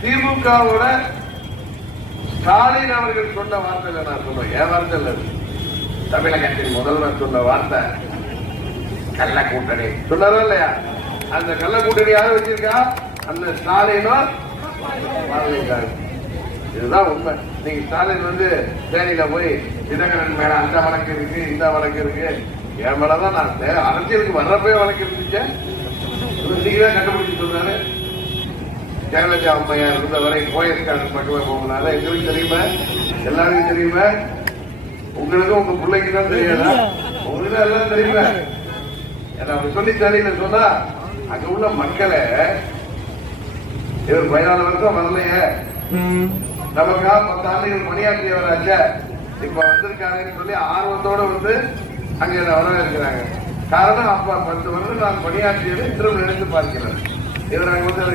திமுகவோட ஸ்டாலின் அவர்கள் சொன்ன வார்த்தை நான் சொல்றேன், என் வார்த்தை இல்ல, தமிழகத்தின் முதல்வர் சொன்ன வார்த்தை கள்ள கூட்டணி சொன்னாரா இல்லையா? அந்த கள்ள கூட்டணி யாரும் வச்சிருக்கா? அந்த ஸ்டாலினும் இதுதான் உண்மை. நீங்க ஸ்டாலின் வந்து தேனியில போய் தினகரன் மேல அந்த வழக்கு இருக்கு, இந்த வழக்கு இருக்கு, என் மேலதான் நான் அரசியலுக்கு வர்றப்பே வழக்கு இருந்துச்சேன். நீங்கதான் கண்டுபிடிச்சு சொன்னாரு. ஜெயலலிதா அம்மையார் இருந்தவரை கோயஸ் கார்டு மட்டுமே போகலாம். எங்களுக்கு தெரியுமா? எல்லாருக்கும் தெரியுமா? உங்களுக்கும் உங்க பிள்ளைக்கு தான் தெரியாதா? உங்களுக்கு எல்லாம் தெரியுமா? அப்படி சொல்லி தெரியல சொன்னா அங்க உள்ள மக்களை இவர் 14 வருஷம் வரலையே, நமக்கா 10 ஆண்டுகள் பணியாற்றியவராச்ச, இப்ப வந்திருக்காங்கன்னு சொல்லி ஆர்வத்தோட வந்து அங்க வரவேற்கிறாங்க. காரணம் அப்ப 10 வருடம் நான் பணியாற்றியது திரும்ப நினைத்து பார்க்கிறேன். இவர் அங்க வந்து